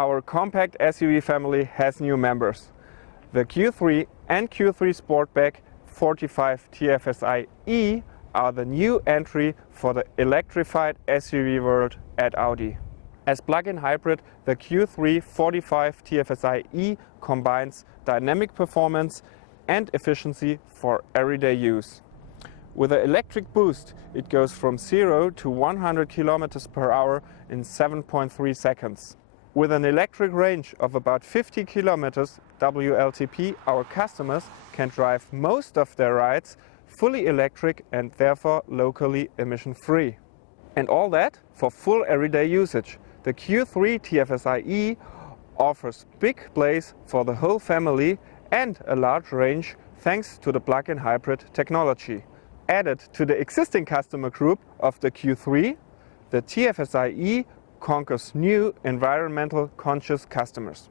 Our compact SUV family has new members. The Q3 and Q3 Sportback 45 TFSI E are the new entry for the electrified SUV world at Audi. As plug-in hybrid, the Q3 45 TFSI E combines dynamic performance and efficiency for everyday use. With an electric boost, it goes from 0 to 100 km per hour in 7.3 seconds. With an electric range of about 50 km WLTP, our customers can drive most of their rides fully electric and therefore locally emission-free. And all that for full everyday usage. The Q3 TFSI E offers big plays for the whole family and a large range thanks to the plug-in hybrid technology. Added to the existing customer group of the Q3, the TFSI E conquers new environmental conscious customers.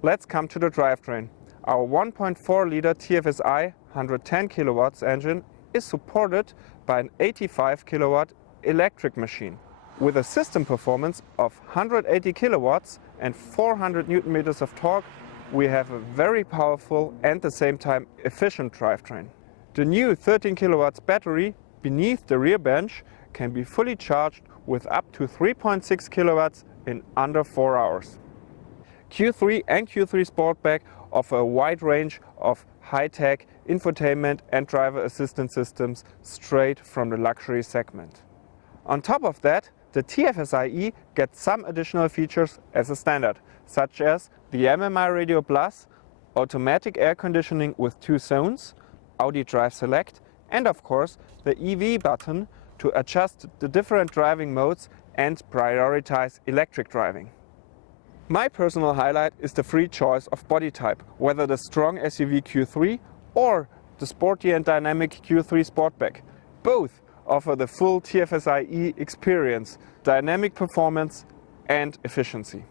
Let's come to the drivetrain. Our 1.4-liter TFSI 110 kW engine is supported by an 85 kW electric machine. With a system performance of 180 kW and 400 Nm of torque, we have a very powerful and at the same time efficient drivetrain. The new 13 kW battery beneath the rear bench can be fully charged with up to 3.6 kW in under 4 hours. Q3 and Q3 Sportback offer a wide range of high-tech infotainment and driver assistance systems straight from the luxury segment. On top of that, the TFSI E gets some additional features as a standard, such as the MMI Radio Plus, automatic air conditioning with 2 zones, Audi Drive Select, and of course the EV button to adjust the different driving modes and prioritize electric driving. My personal highlight is the free choice of body type, whether the strong SUV Q3 or the sporty and dynamic Q3 Sportback. Both offer the full TFSI E experience, dynamic performance and efficiency.